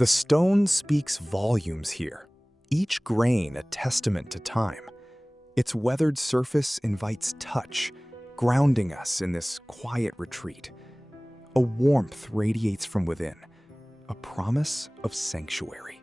The stone speaks volumes here, each grain a testament to time. Its weathered surface invites touch, grounding us in this quiet retreat. A warmth radiates from within, a promise of sanctuary.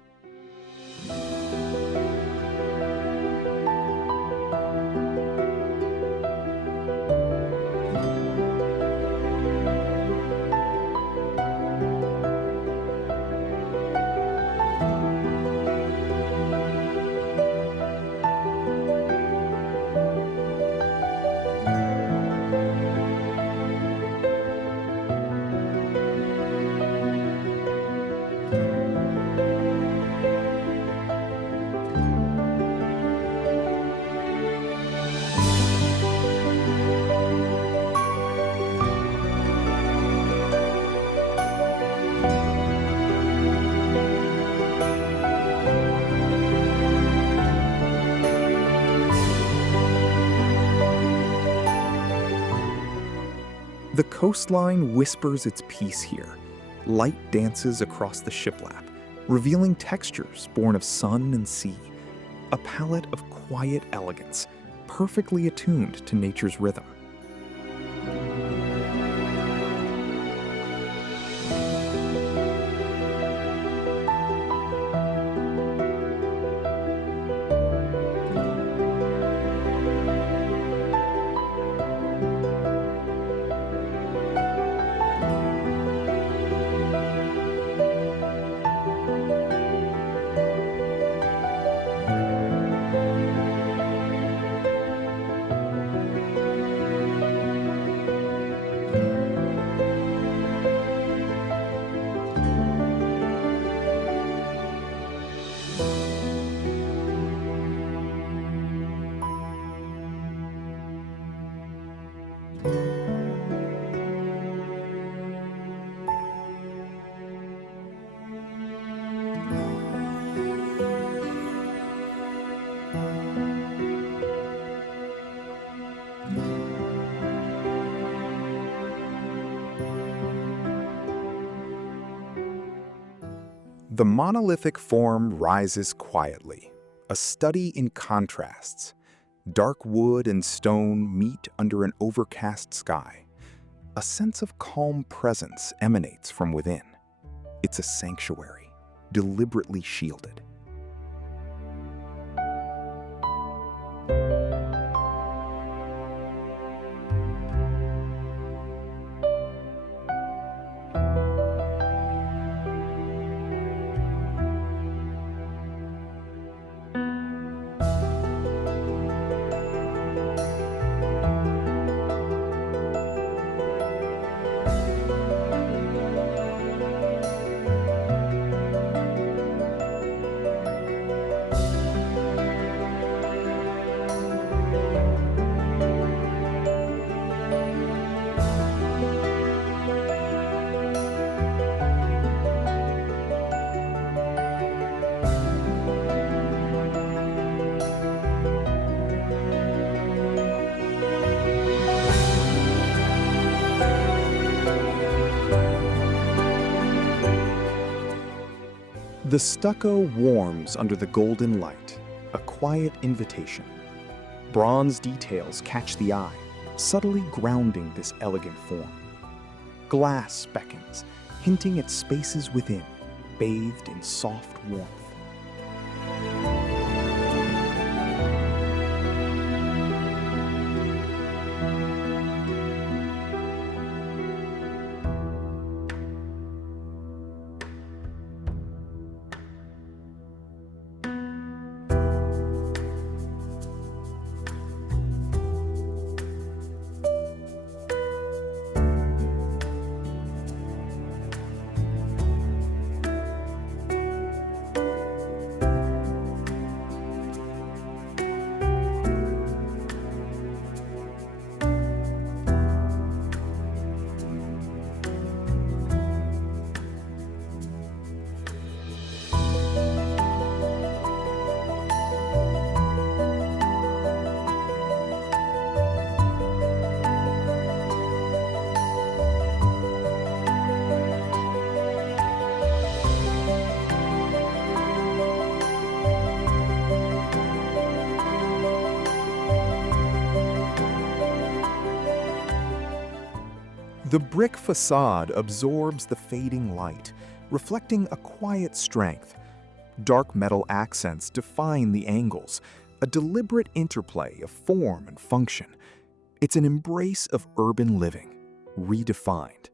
The coastline whispers its peace here. Light dances across the shiplap, revealing textures born of sun and sea. A palette of quiet elegance, perfectly attuned to nature's rhythm. The monolithic form rises quietly, a study in contrasts. Dark wood and stone meet under an overcast sky. A sense of calm presence emanates from within. It's a sanctuary, deliberately shielded. The stucco warms under the golden light, a quiet invitation. Bronze details catch the eye, subtly grounding this elegant form. Glass beckons, hinting at spaces within, bathed in soft warmth. The brick facade absorbs the fading light, reflecting a quiet strength. Dark metal accents define the angles, a deliberate interplay of form and function. It's an embrace of urban living, redefined.